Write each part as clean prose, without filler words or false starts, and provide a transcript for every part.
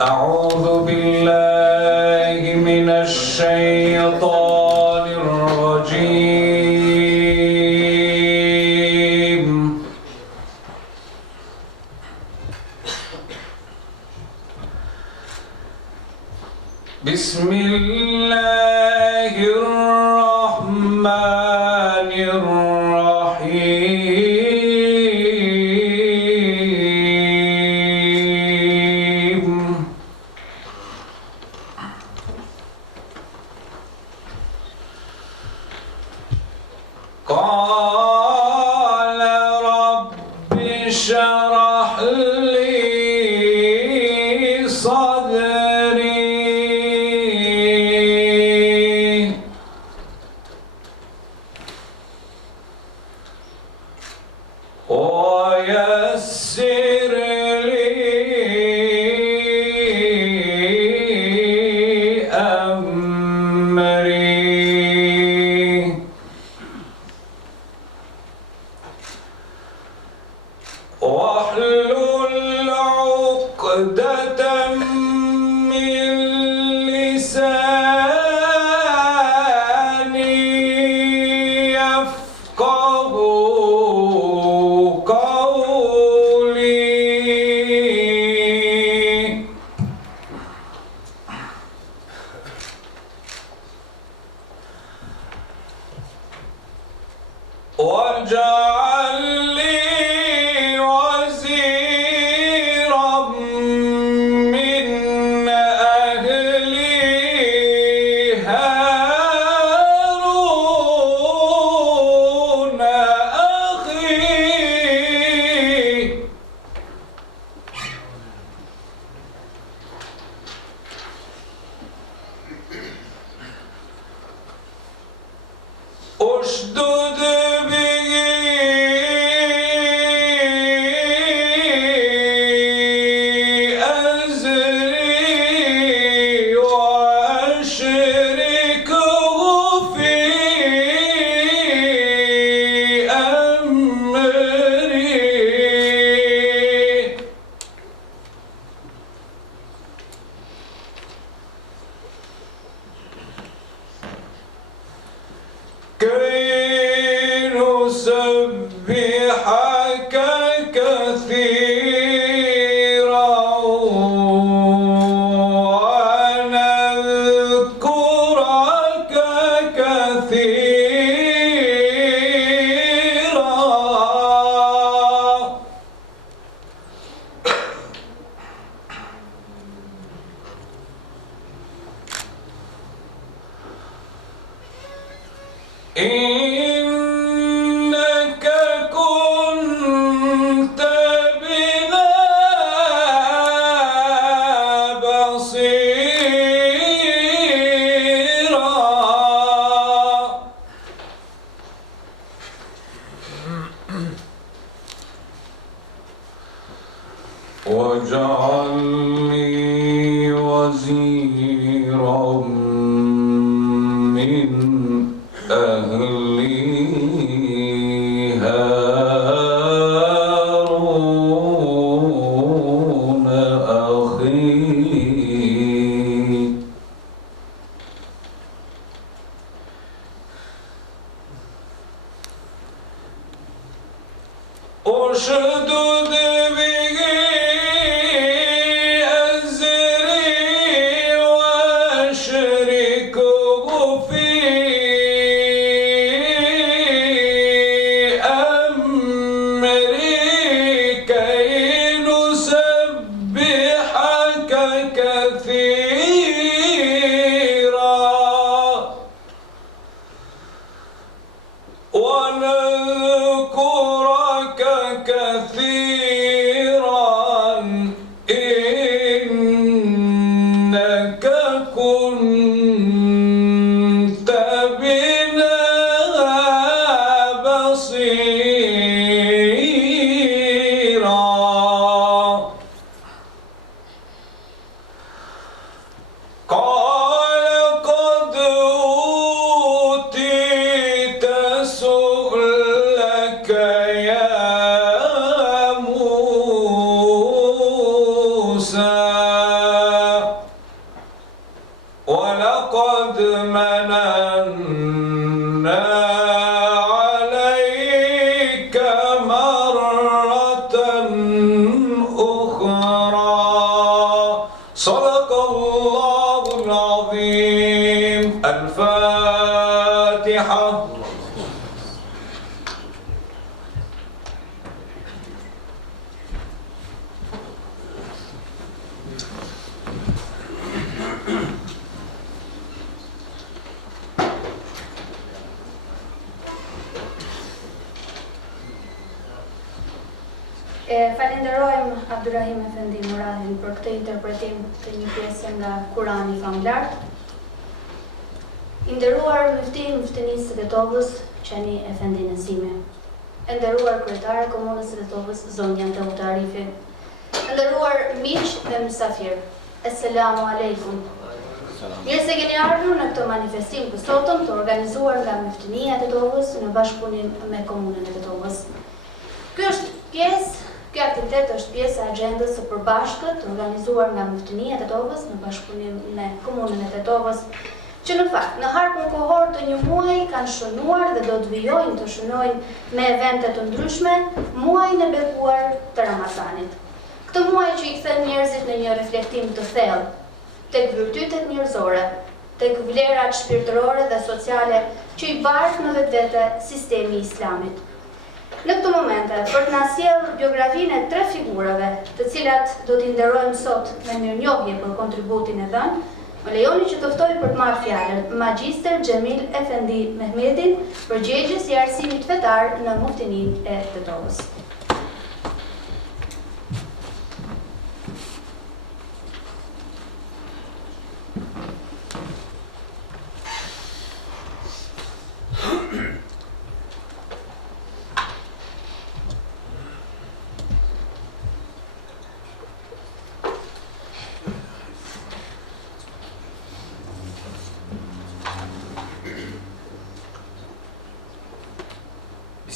أعوذ بالله من الشيطان الرجيم بسم الله الرحمن الرحيم قال رب اشرح لي صدري ويسر لي أمري واحلل عقدة من لساني يفقه قولي واجعل لي وزيرا من أهلي هارون أخي اشدد به أزري وأشركه في أمري كي نسبحك كثيرا ونذكرك كثيرا إنك كنت بنا بصيرا واجعل لي وزيرا من أهلي هارون أخي اشدد به أزري وأشركه في أمري كي نسبحك كثيرا ونذكرك كثيرا إنك كنت بنا بصيرا قال قد أوتيت سؤلك Falenderojmë Abdurrahim Efendi Muradin për këtë interpretim të një pjesë nga Kurani famlar. I nderuar muftinisë së Tetovës, Qani Efendi Nesimi. E nderuar kryetare e Komunës së Tetovës, zonja Teuta Arifi. E nderuar miq dhe mysafir. Assalamu alaikum. Mirë se keni ardhur në këtë manifestim të sotëm të organizuar nga Muftinia e Tetovës në bashkëpunim me Komunën e Tetovës. Kjo aktivitet është pjesë e agjendës së përbashkët të organizuar nga Muftinia e Tetovës në bashkëpunim me Komunën e Tetovës, që në fakt në harkun kohor të një muaji kanë shënuar dhe do të vijojnë të shënojnë me evente të ndryshme muajin e bekuar të Ramazanit. Këtë muaj që i kthen njerëzit në një reflektim të thellë tek virtytet njerëzore, tek vlerat shpirtërore dhe sociale që i bartë në vetvete sistemi i Islamit. Në këtë momente, për të na sjellë biografinë e 3 figurave, të cilat do t'i nderojmë sot me mirënjohje për kontributin e dhënë, më lejoni që të ftoj për të marrë fjalën Magjister Xhemil Efendi Mehmetin, përgjegjës i arsimit fetar në Muftininë e Tetovës.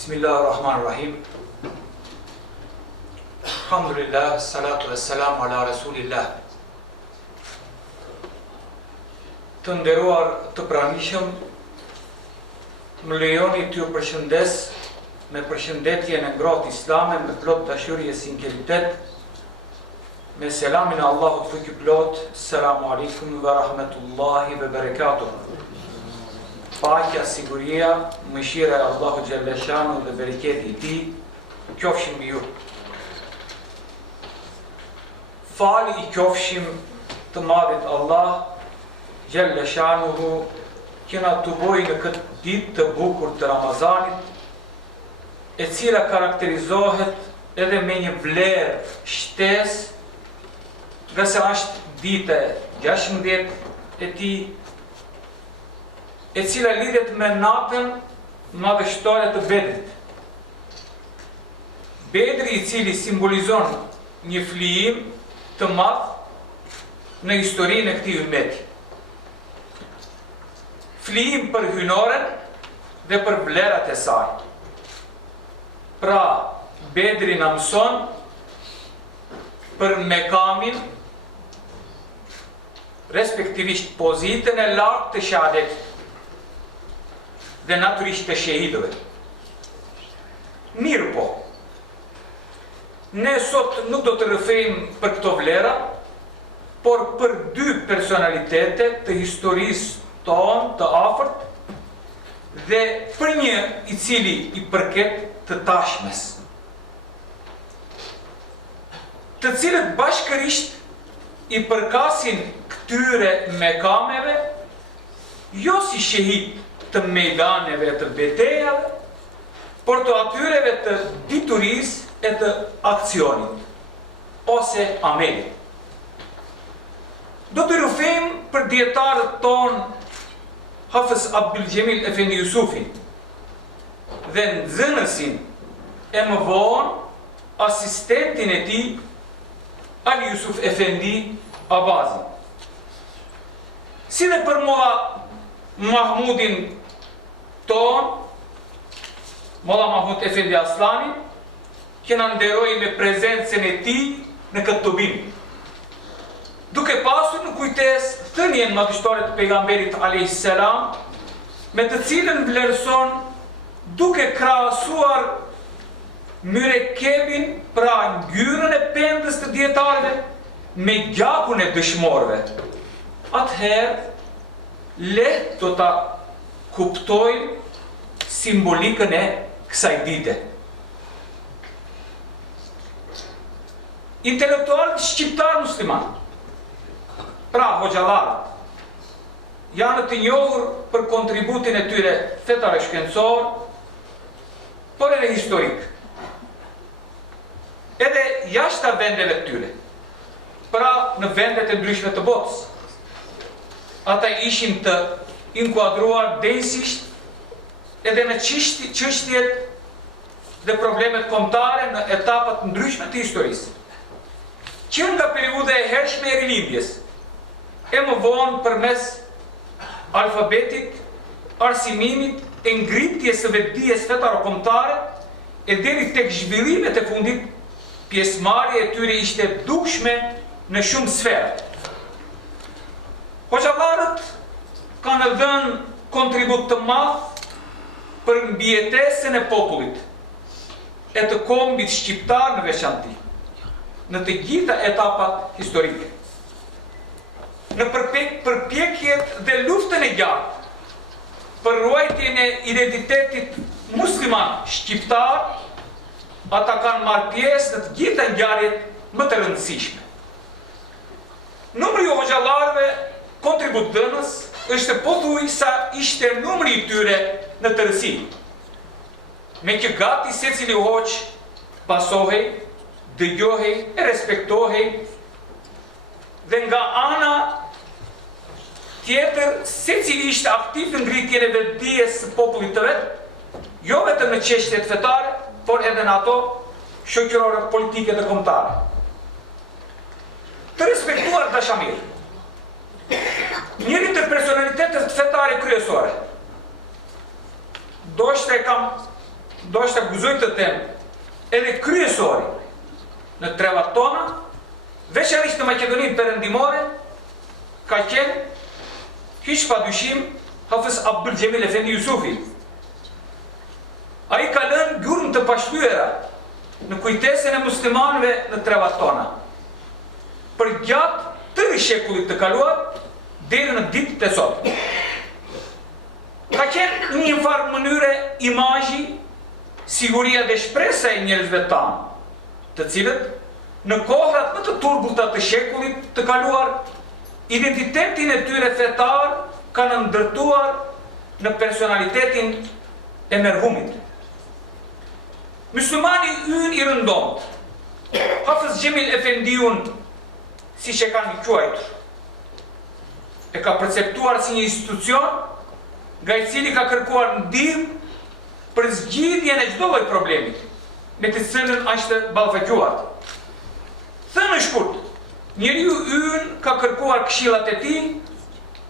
Bismillahirrahmanirrahim. Alhamdulillah, salatu ve selamu ala Rasulillah. Të nderuar të pranishëm, më lejoni t'ju përshëndes me përshëndetje në ngrohtë islame, me plot dashuri e sinqeritet, me selamin e Allahut fuqi plot, selamu alaikum ve rahmetullahi ve berekatuh. Paqja, siguria, mëshira e Allahu Gjellëshanu dhe bereketi i tij qofshin mbi ju. Fali i qofshim të madhit Allah Gjellëshanuhu që na të bojë në këtë ditë të bukur të Ramazanit, e cila karakterizohet edhe me një vlerë shtesë, nga se është dite 16 e tij, e cila lidhet me natën madhështore të Bedrit. Bedri i cili simbolizon një flijim të madh në historinë e këtij ummeti. Flijim për hynoren dhe për vlerat e saj. Pra, Bedri na mëson për mekamin, respektivisht pozitën e lartë të shahadetit dhe natyrisht të shehidëve. Mirë po, ne sot nuk do të rrëfejmë për këto vlera, por për 2 personalitete të historisë tonë të afërt dhe për një i cili i përket të tashmes, të cilët bashkërisht i përkasin këtyre mekameve, jo si shehid të mejdaneve të betejave, por të atyreve të diturisë e të aksionit, ose amelit. Do të rrëfejmë për dietarët tonë Hafez Abdul Xhemil Efendi Jusufin dhe nxënësin e më vonë asistentin e tij Ali Jusuf Efendi Abazin. Si dhe për Molla Mahmudin ton, Molla Mahmud Efendi Aslani, që na nderoi me prezencën e tij në këtë tubim, duke pasur në kujtesë thënien madhështore të pejgamberit alayhis salam, me të cilën vlerëson duke krahasuar myrekebin, pra ngjyrën e pendës të dietarëve, me gjakun e dëshmorëve. Atëherë lehtë do ta kuptojmë simbolikën e kësaj dite. Intelektualët shqiptar musliman, pra hoxhallarët, janë të njohur për kontributin e tyre fetar e shkencor, por edhe historik. edhe jashta vendeve të tyre. Pra në vendet e ndryshme të botës. Ata ishin të inkuadruar densisht edhe në çështjet dhe problemet kombëtare në etapat ndryshme të historisë. Që nga periudha e hershme e rilindjes, e më vonë përmes alfabetit, arsimimit, e ngritjes së vetdijes fetaro-kombëtare, e deri tek zhvillimet e fundit, pjesëmarrja e tyre ishte dukshme në shumë sfera. Hoxhallarët kanë dhënë kontribut të madh për mbijetesën e popullit e të kombit shqiptar në veçanti, në të gjitha etapat historike. Në përpjekjet dhe luftën e gjatë për ruajtjen e identitetit musliman shqiptar, ata kanë marrë pjesë në të gjitha ngjarjet më të rëndësishme. Numri i hoxhallarëve kontributdhënës është pothuajsa ishte numri i tyre në tërësi, me që gati secili hoq pasohej, dëgjohej, e respektohej, dhe nga ana tjetër secili ishte aktiv në ngritjen e vetdijes së popullit të vet, jo vetëm në çështjet fetare, por edhe në ato shoqërore, politike dhe kombëtare. Të respektuar dashamir, njëri të personalitetet fetare kryesore, do shta guzoj të tem, edhe kryesori në trevat tona, veçanërisht në Maqedoninë Perëndimore, ka qenë hiç pa dyshim Hafiz Abdul Gjemil Efendi Jusufi. Ai ka lënë gjurmë të pashlyera në kujtesën e muslimanëve në trevat tona, për gjatë tërë shekullit të kaluar deri në ditët e sotme. Ka qenë në një farë mënyre imazhi, siguria dhe shpresa e njerëzve tanë, të cilët në kohrat më të turbullta të shekullit të kaluar, identitetin e tyre fetar kanë ndërtuar në personalitetin e merhumit. Myslimani ynë i rëndomt, Hafiz Gjemil Efendiun, si që kanë quajtur, e ka perceptuar si një institucion nga i cili ka kërkuar ndihmë për zgjidhjen e çdo lloji problemi, me të cilën është ballafaqjuar. Thënë shkurt, njeriu ynë ka kërkuar këshillat e tij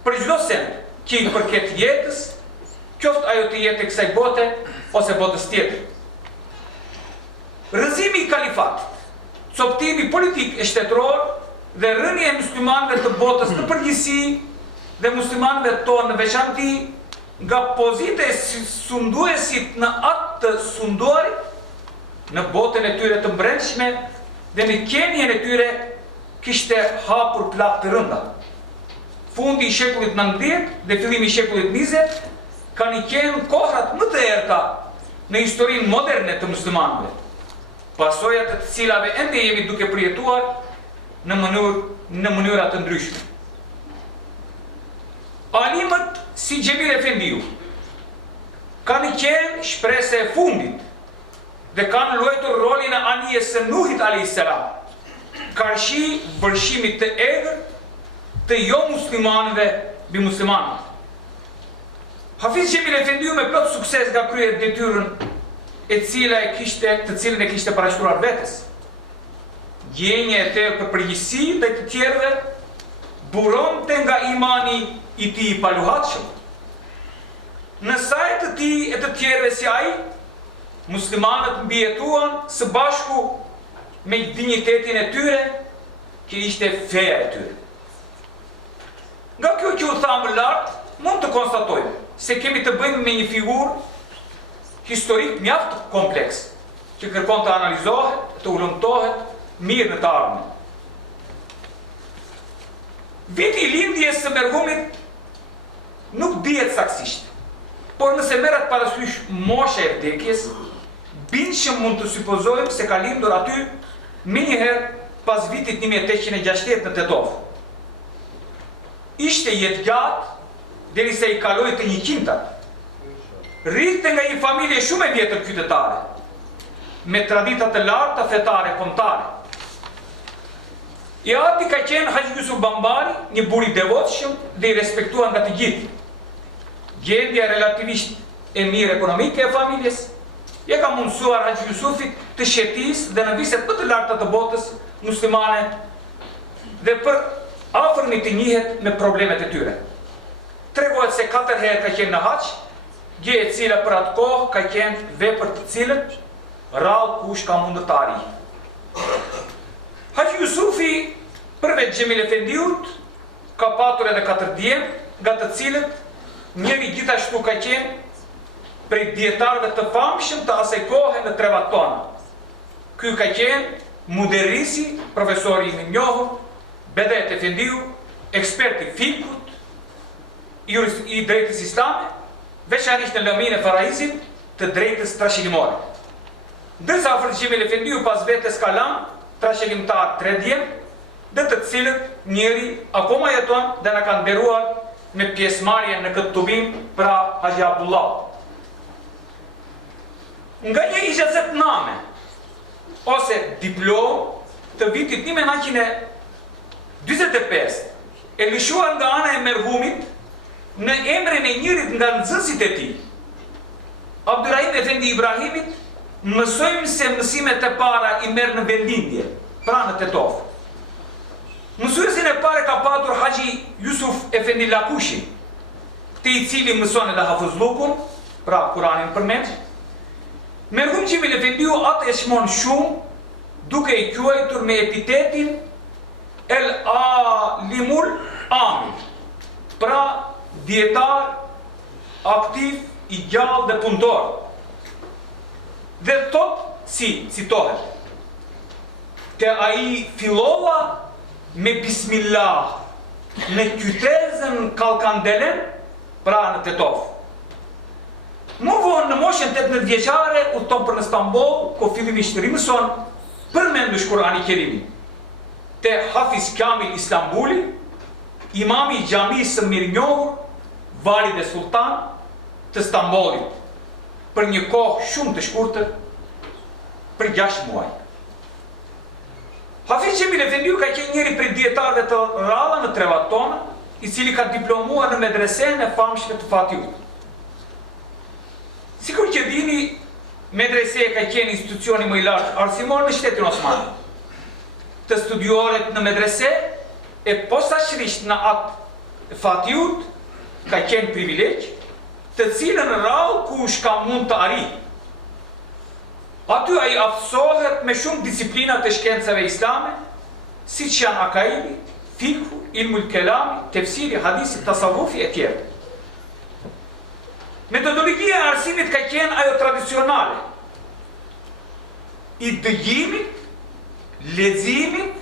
për çdo send që i përket jetës, qoftë ajo të jetë e kësaj bote ose botës tjetër. Rrëzimi i kalifatit, coptimi politik e shtetëror dhe rënja e muslimanëve të botës në përgjithësi dhe muslimanëve tonë në veçanti nga pozita e sunduesit në atë të sunduarit në botën e tyre të brendshme dhe në qenien e tyre kishte hapur plak të rënda. Fundi i shekullit 19 dhe fillimi i shekullit 20 kanë qenë kohrat më të errta në historinë moderne të muslimanëve, pasojat të cilave ende jemi duke përjetuar në mënyra të ndryshme. Alimët si Gjemil Efendiu kanë qenë shpresë e fundit dhe kanë luajtur rolin e anijes së Nuhit a.s. Karshi vërshimit të egër të jo muslimanëve mbi muslimanët. Hafiz Gjemil Efendiu me plot sukses nga kryer detyrën të cilën e kishte parashtruar vetes. Gjenja e tetë për përgjegjësi ndaj të tjerëve buronte nga imani i tij i paluhatshëm. Në sajt të tij e të tjerëve si ai, muslimanët mbijetuan së bashku me dinjitetin e tyre, që ishte feja e tyre. Nga kjo që u thamë lartë, mund të konstatojmë se kemi të bëjmë me një figurë historik mjaft kompleks, që kërkon të analizohet, të ulëmtohet mirë në të ardhmen. Viti i lindjes së merhumit nuk dihet saktësisht, por nëse merret parasysh mosha e vdekjes, bindshëm mund të supozojmë se ka lindur aty menjëherë pas vitit 1860 në Tetov. Ishte jetë gjatë derisa i kaloi të 100-tat. Rrinte nga një familje shumë e vjetër qytetare. me traditat të larta fetare kombëtare. I ati ka qenë Haxhi Jusuf Bambari, një burr i devotshëm dhe i respektuar nga të gjithë. Gjendja relativisht e mirë ekonomike e familjes ja ka mundësuar Haxhi Jusufit të shëtisë dhe në viset më të larta të botës muslimane dhe për afërmi të njihet me problemet e tyre. Tregohet se 4 herë ka qenë në Hax, gjë e cila për atë kohë ka qenë vepër të cilën rrallë kush ka mundë të arrijë. Haxhi Jusufi, përveç Xhemil Efendiut, ka patur edhe 4 djem, nga të cilët njëri gjithashtu ka qenë prej dietarëve të famshëm të asaj kohe në trevat tona. Ky ka qenë muderrisi, profesori i njohur, Bedet Efendiu, ekspert i fikut, i drejtës islame, veçanërisht në lëmin e faraizit të drejtës trashëgimore. Ndërsa afër Xhemil Efendiu pas vetes ka lënë trashëgimtar 3 djem, dhe të cilët njëri akoma jeton dhe na kanë nderuar me pjesëmarrje në këtë tubim pra Haxhi Abdullah. Nga një ijazetname ose diplom të vitit 1945 e lëshuar nga ana e merhumit në emrin e njërit nga nxënësit e tij, Abdurrahim Efendi Ibrahimit, mësojmë se mësimet e para i merr në vendindje, pra në Tetov. Mësuesin e pare ka patur Haxhi Jusuf Efendi Lakushin, te i cili mëson edhe hafuzllukun, pra Kuranin përmend. Merhum Xhemil Efendiu atë e shmon shumë, duke i quajtur me epitetin El Alimul Amil, pra dietar aktiv, i gjallë dhe punëtor. Dhe thot si citohet: te ai fillova me bismillah në qytetin Kallkandelen, pra në Tetov. Më vonë në moshën 18 vjeçare udhton për në Stamboll, ku fillimisht rimëson përmendush Kur'ani Kerimin. Te Hafiz Kamil Islambuli, imami i xhamisë së mirënjohur Valid e Sultan të Stambollit, për një kohë shumë të shkurtër, për 6 muaj. Hafiz Xhemil Efendiu ka qenë njëri prej dietarëve të rralla në trevat tona, i cili ka diplomuar në medresen e famshme të Fatiut. Sikur që dini, medreseja ka qenë institucioni më i lartë arsimor në shtetin Osman. Të studiorët në medrese e posaçërisht në atë Fatiut ka qenë privilegj, të cilën rrallë kush ka mund të arrijë. Aty ai aftësohet me shumë disiplina të shkencave islame, siç janë akaidi, fikhu, ilmul kelami, tefsiri, hadisi, tasawufi e tjerë. Metodologjia e arsimit ka qenë ajo tradicionale, i dëgjimit, leximit,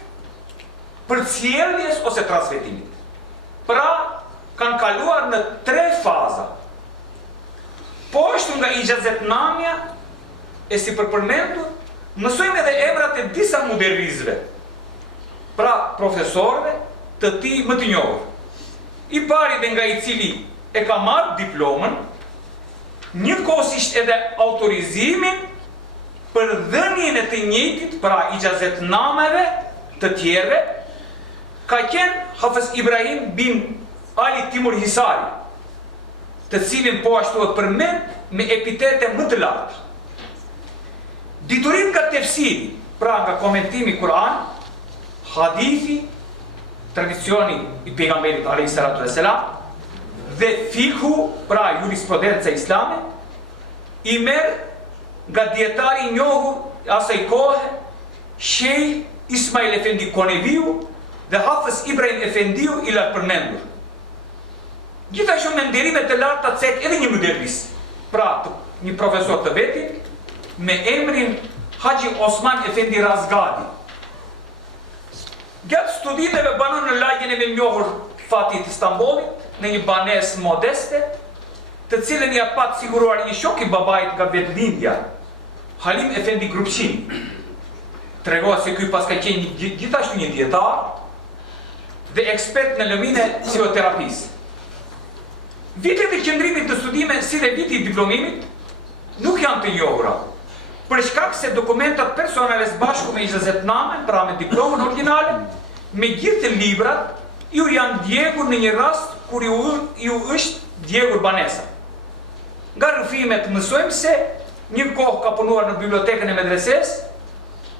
përcjelljes ose transmetimit. Pra, kanë kaluar në 3 faza. Poshtu nga ijazetnamja, e si përmendur, mësojmë edhe emrat e disa muderrizve, pra profesorëve të tij më të njohur. I pari dhe nga i cili e ka marrë diplomën, njëkohësisht edhe autorizimin për dhënien e të njëjtit, pra ijazetnameve të tjerëve, ka qenë Hafiz Ibrahim bin Ali Timur Hisari, të cilin po ashtu e përmend me epitete më të lartë. Diturim nga tefsiri, pra nga komentimi Kur'an, hadithi, tradicioni i pejgamberit alayhis salatu vesselam, dhe fikhu, pra jurisprudenca islame, i merr nga dietari i njohur asaj kohe, Sheikh Ismail Efendi Koneviu dhe Hafiz Ibrahim Efendiu i lartpërmendur. Gjithashtu me nderime të larta cek edhe një muderris, pra një profesor të vetit, me emrin Haxhi Osman Efendi Razgadi. Gjatë studimeve banon në lagjen e menjohur Fatit të Stambollit, në një banesë modeste, të cilën ia pat siguruar një shok i babait nga vetlindja, Halim Efendi Grupçin. Tregohet se ky pas ka qenë gjithashtu një dietar dhe ekspert në lëmin e psikoterapisë. Vitet e qëndrimit të studime si dhe viti i diplomimit nuk janë të njohura. për shkak se dokumentat personale së bashku me ijazetnamen, pra me diplomën origjinale, me gjithë librat, ju janë djegur në një rast kur ju është djegur banesa. Nga rrëfimet mësojmë se një kohë ka punuar në bibliotekën e medreses,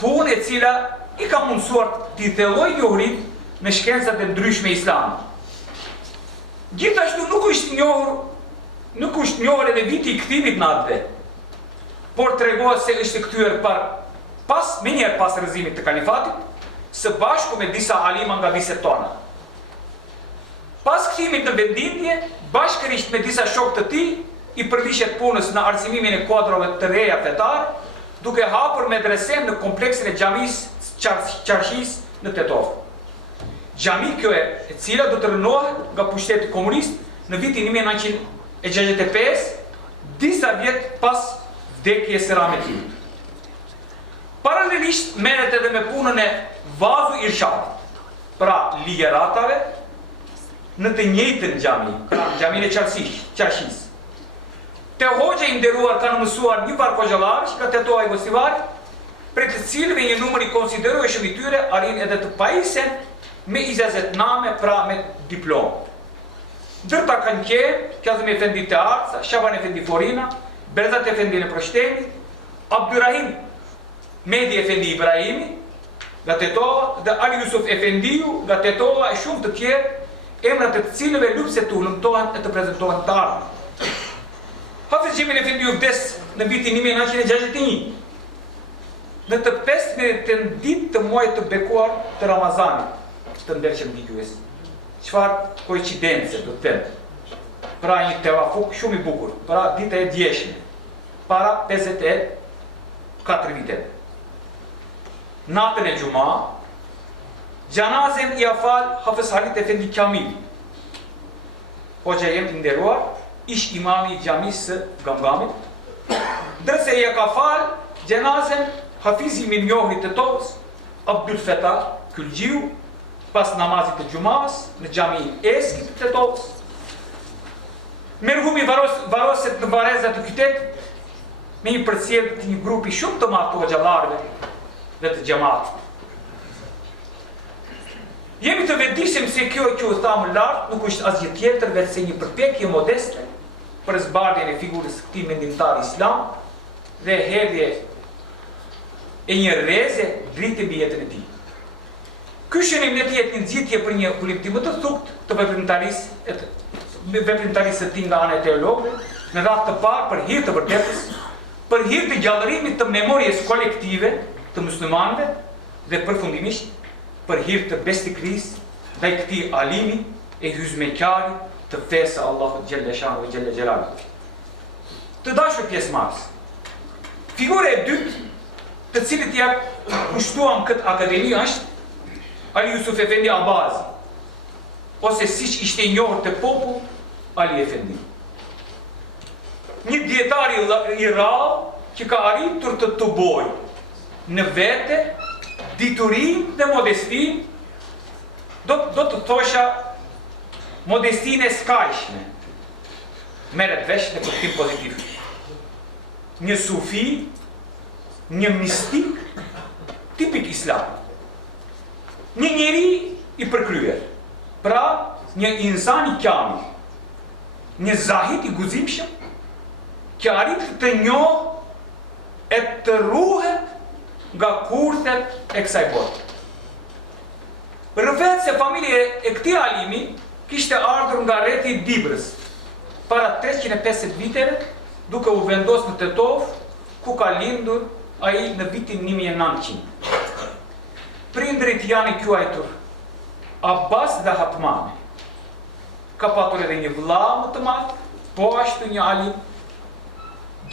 punë e cila i ka mundësuar t'i thelloj njohurit me shkencat e ndryshme islame. Gjithashtu nuk është njohur edhe viti i kthimit në atë vet, por tregohet se është kthyer me njerë pas rrëzimit të kalifatit, së bashku me disa alima nga viset tona. Pas kthimit në vendimje, bashkërisht me disa shokë të tij, i përvishet punës në arsimimimin e kuadrave të reja fetare, duke hapur medresen në kompleksin e xhamisë Çarshis në Tetov. Xhami kjo e cila do të rënohet nga pushteti komunist në vitin 1965, disa vjet pas vdekjes së Rahmetit. Paralelisht merret edhe me punën e vazu irshadit, pra ligjëratave në të njëjtën xhami, pra xhamin e Çarshis. Te hoxha i nderuar kanë mësuar një par hoxhallar që ka tetohej gostivari, për të cilëve një numër i konsiderueshëm i tyre arrin edhe të pajisen me ijazetname, pra me diplomë. Ndërta kanë qenë Kazım Efendi te Arca, Shaban Efendi Forina, Berzat Efendi në Prështeni, Abdurrahim Mehdi Efendi Ibrahimi nga Tetova dhe Ali Yusuf Efendiu nga Tetova e shumë të tjerë, emrat e të cilëve lupse të hulumtohen e të prezentohen të ardhmen. Hafiz Gjemil Efendiu vdes në vitin 1961, në të 15 ditë të muajit të bekuar të Ramazanit, të ndershëm dëgjues. Çfarë koincidence do të them. Pra një tevafuk shumë i bukur, pra dita e djeshme, para 54 vite. Natën e Gjuma, xhanazen i afal Hafiz Halit Efendi Kamil. Hoxha jem i nderuar, ish imami i xhamisë së Gamgamit, ndërsa i ka fal xhenazen Hafizi i njohur të Tetovës, Abdul Fetah Kylgjiu, pas namazit të Gjumavës në xhamin e Eskit të Tetovës. Merhumi varoset në varezat të qytetit me një përcjellje të një grupi shumë të madh të hoxhallarëve dhe të xhamatit. Jemi të vetëdijshëm se kjo që u thamë lart nuk është asgjë tjetër veç se një përpjekje modeste për zbardhjen e figurës së këtij mendimtar islam dhe hedhje e një rreze dritë mbi jetën e tij. Ky shënim në të jetë një nxitje për një kullim më të thukt të veprimtarisë së tij nga ana e teologëve, në radhë të parë për hir të vërtetës, për hir të gjallërimit të memorjes kolektive të muslimanëve dhe përfundimisht për hir të bestikrisë ndaj këtij alimi e hyjmeqari të fesë së Allahut xhelle shanu ve xhelle xhelalu. Të dashur pjesëmarrës, figura e dytë të cilit ja kushtuam këtë akademi është Ali Yusuf Efendi Abazi, ose siç ishte i njohur te popull, Ali Efendi. Një dietar i rrallë që ka arritur të tuboj në vete, diturim dhe modestin, do të thosha modestin e skajshme, merret vesh në kuptim pozitiv. Një sufi, një mistik, tipik islam. Një njeri i përkryer, pra një insan i kamil, një zahid i guzimshëm, që arrit të njohë e të ruhet nga kurthet e kësaj bote. Rrëfet se familje e këtij alimi kishte ardhur nga rreti i Dibrës, para 350 viteve, duke u vendosur në Tetov, ku ka lindur ai në vitin 1900. Prindrit janë i quajtur Abbas dhe Hatmani. Ka patur edhe një vëlla më të madh, po ashtu një alim,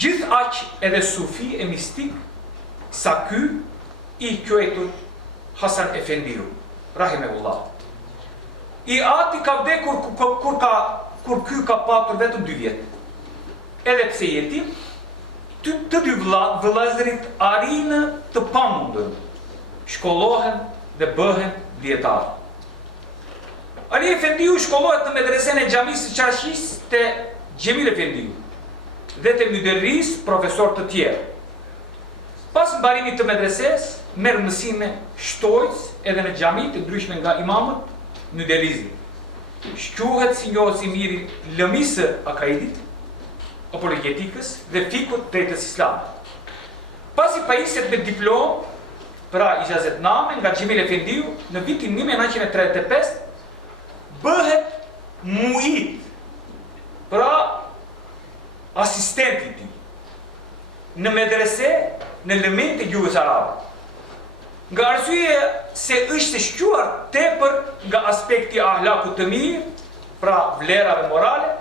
gjithë aq edhe sufi e mistik, sa ky i quajtur Hasan Efendiu, rahimehullah. I ati ka vdekur kur ky ka patur vetëm 2 vjet. Edhe pse jetim, të dy vëllezërit arrinë të pamundën, shkollohen dhe bëhen dietar. Ali Efendiu shkollohet në medresen e xhamisë së Çarshis te Gjemil Efendiu dhe te Myderris profesor të tjerë. Pas mbarimit të medreses, merr mësime shtojës edhe në xhamit të ndryshme nga imamët në Delizi. Shquhet si njohës i miri lëmisë akaidit, apologetikës dhe fikut drejtës islamit. Pasi pajiset me diplomë, pra ijazetname nga Xhemil Efendiu, në vitin 1935, bëhet muit, pra asistenti ti, në medrese në element e gjuhës arabe. Nga arsye se është shquar tepër nga aspekti ahlakut të mirë, pra vlerave morale,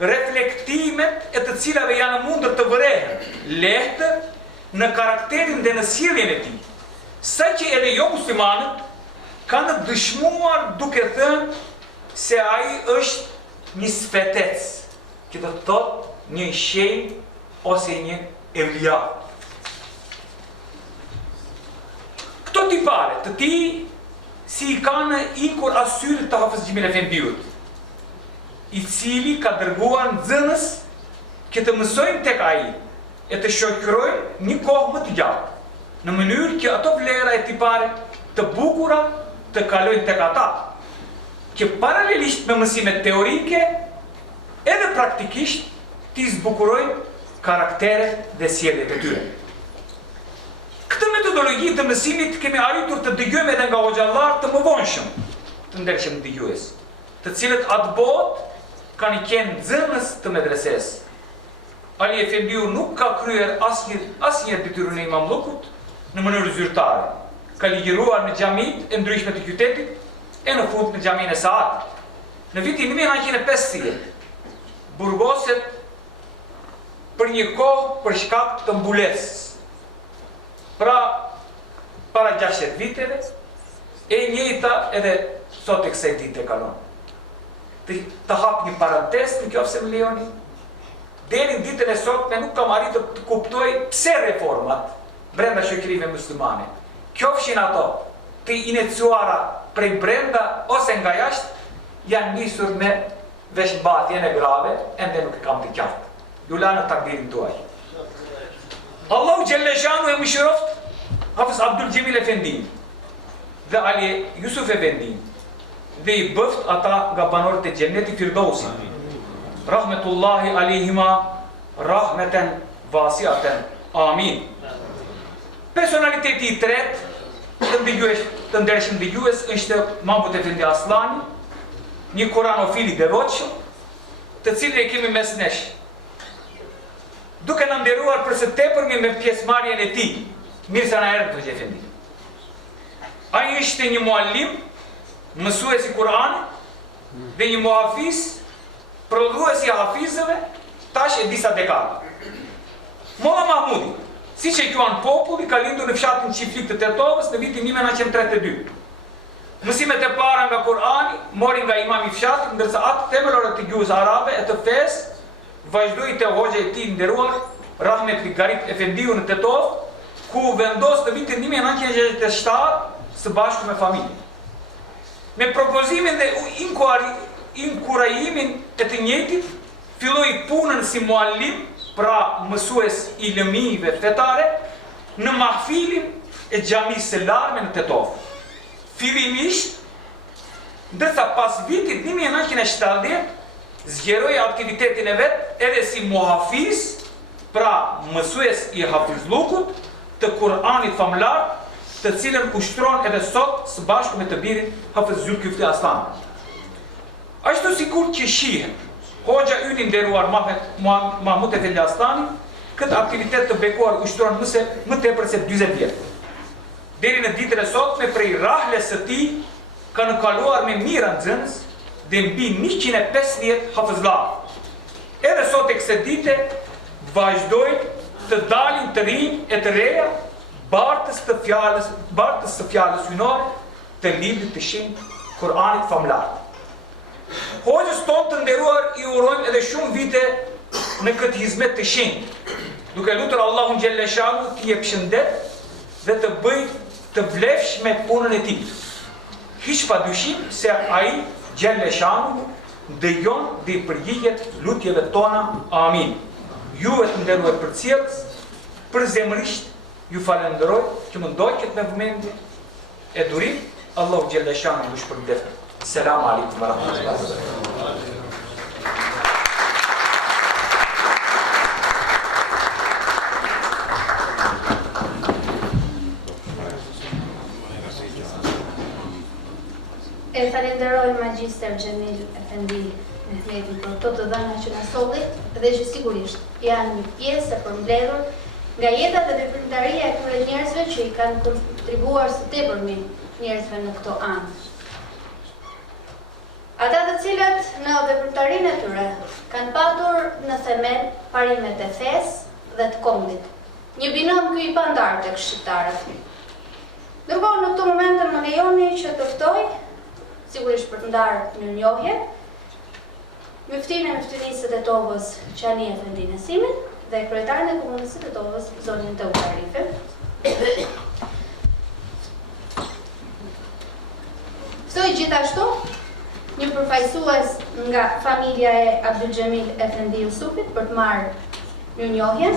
reflektimet e të cilave janë mundur të vërehen lehtë në karakterin dhe në sjelljen e tij. Sa që edhe jo muslimanët kanë dëshmuar duke thënë se ai është një sfetec, që do të thotë një shenjë ose një evlia. Këto tipare të ti si i kanë ikur asyrit të Hafez Xhemil Efendiut, i cili ka dërguar nxënës që të mësojnë tek ai e të shoqërojnë një kohë më të gjatë, në mënyrë që ato vlera e tipare të bukura të kalojnë tek ata, që paralelisht me mësimet teorike edhe praktikisht t'i zbukurojnë karaktere dhe sjelljet e tyre. Këtë metodologji të mësimit kemi arritur të dëgjojmë edhe nga hoxhallar të mëvonshëm, të ndershëm dëgjues, të cilët atë botë kanë qenë nxënës të medreses. Ali Efendiu nuk ka kryer asnjëherë detyrën e imamllukut në mënyrë zyrtare. Ka ligjëruar në xhamit e ndryshme të qytetit e në fund në xhamin e Saatit. Në vitin 1950 burgoset për një kohë për shkak të mbulesës. Pra, para 60 viteve, e njëjta edhe sot e kësaj dite kalon. Të hap një parantesë në qoftë se më lejoni. Deri në ditën e sotme nuk kam arritur të kuptoj pse reformat brenda shoqërive muslimane, qofshin ato të iniciuara prej brenda ose nga jashtë, janë nisur me veshmbatjen e grave, ende nuk e kam të qartë. Ju lanë takdirin tuaj. Allahu Gjelleshanu e mëshiroft Hafez Abdul Xhemil Efendin dhe Ali Jusuf Efendin dhe i bëft ata nga banorët e Xhennetit Firdausi. Rahmetullahi alihima, rahmeten vasiaten. Amin. Personaliteti i tretë të ndershëm dëgjues është Mahmud Efendi Aslani, një kuranofil i devotshëm, të cilin e kemi mes nesh, duke në nderuar për së tepërmi me pjesëmarrjen e tij. Mirë se na erdhët Hoxha Efendi. Ai ishte një muallim, mësues i Kuranit dhe një muhafiz, prodhues i hafizëve, tash e disa dekada. Molla Mahmudi, siç e quan populli, ka lindur në fshatin Çiflik të Tetovës në vitin 1932. Mësimet e para nga Kurani mori nga imam i fshatit, ndërsa atë themelore të gjuhës arabe e të fesë vazhdoi te hoxha i tij nderuar Rahmet Garit Efendiu në Tetovë, ku vendos në vitin 1967 së bashku me familjen. Me propozimin dhe inkurajimin e të njëjtit, filloi punën si muallim, pra mësues i lëmive fetare, në mahfilin e xhamisë së larme në Tetovë. Fillimisht, ndërsa pas vitit 1970, zgjeroi aktivitetin e vet edhe si muhafiz, pra mësues i hafizllukut të Kur'anit famlar, të cilën ushtron edhe sot së bashku me të birin Hafez Zylkifli Aslan. Ashtu sikur që shihet hoxha ynë i nderuar Mahmud Efendi Aslani, këtë aktivitet të bekuar ushtron më tepër se 40 vjet. Deri në ditën e sotme prej rahles së tij kanë kaluar me mira nxënës dhe mbi 150 hafizlar. Edhe sot e kësaj dite vazhdojnë të dalin të rinj e të reja bartës së fjalës hynore të librit të shenjtë Kur'anit famlar. Hoxhës tonë të nderuar i urojmë edhe shumë vite në këtë hizmet të shenjtë, duke lutur Allahun Gjelleshanu t'i jep shëndet dhe të bëj të vlefshme punën e tij. Hiç pa dyshim se ai Gjelleshanu dëgjon dhe i përgjigjet lutjeve tona. Amin. Ju e të nderuar përcjellës, përzemërisht Ju falenderoj që më ndoj këtë me vëmendje e durim. Allahu Gjelle Shani ju shpërblet. Selam aleikum wa rahmatullahi. E falenderoj Magjister Xhemil Efendi Mehmetin për këto të dhëna që na solli dhe që sigurisht janë një pjesë e përmbledhur nga jeta dhe veprimtaria e këtyre njerëzve që i kanë kontribuar së tepërmi njerëzve në këto anë. Ata të cilët në veprimtarinë e tyre kanë patur në themel parimet e fesë dhe të kombit. Një binom ky i pandar tek shqiptarët. Ndërkohë në këto momente më lejoni që të ftoj sigurisht për të ndarë mirënjohje, Myftinë e Myftinisë së Tetovës Qani Efendi Nesimin dhe kryetarin e Komunës së Tetovës zonin Teuta Arife. Ftoj gjithashtu një përfaqësues nga familja e Abdul Xhemil Efendi Jusufit për të marrë mirënjohjen.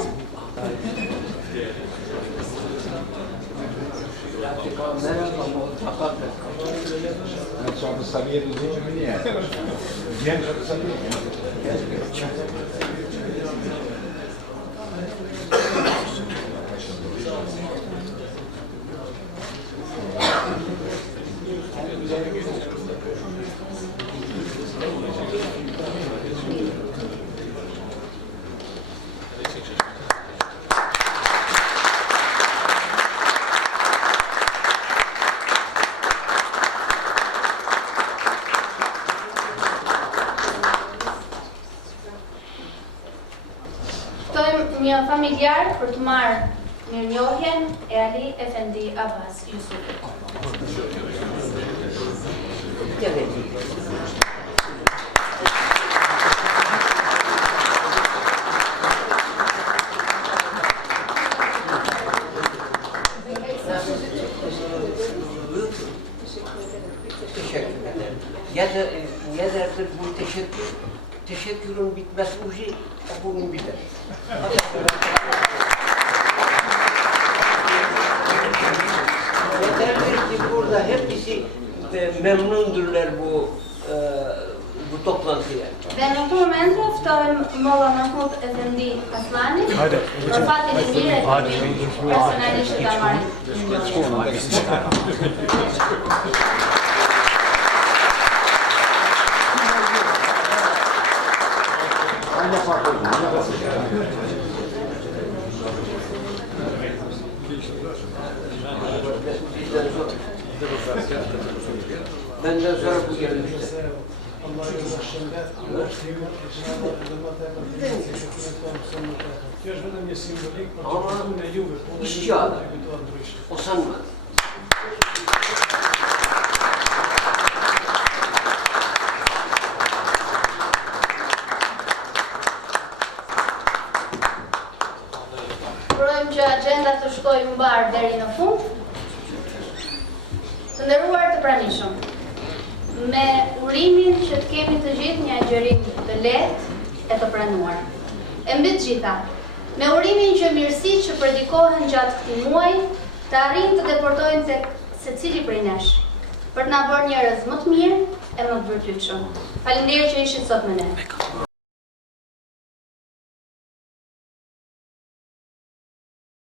Një familjar për të marrë mirënjohjen e Ali Efendi Abbas Jusufit. Yazardır bu teşekkürün bitmez ucu okulun biter. Yeterli ki burada hepsi memnundurlar bu toplantıya. Dhe në këtë moment ftojmë Molla Mahmud Efendi Aslani për fatin e mirë e personalisht ta marrë. Benden sonra bu gelmişti. Ama işçi adam. O sanmadı. Urojmë që agenda të shkojë mbar deri në fund. Të nderuar të pranishëm, me urimin që të kemi të gjithë një agjerim të lehtë e të pranuar. E mbi të gjitha, me urimin që mirësitë që predikohen gjatë këtij muaji të arrijnë të deportojnë tek secili prej nesh, për të na bërë njerëz më të mirë e më të vërtetshëm. Faleminderit që ishit sot me ne.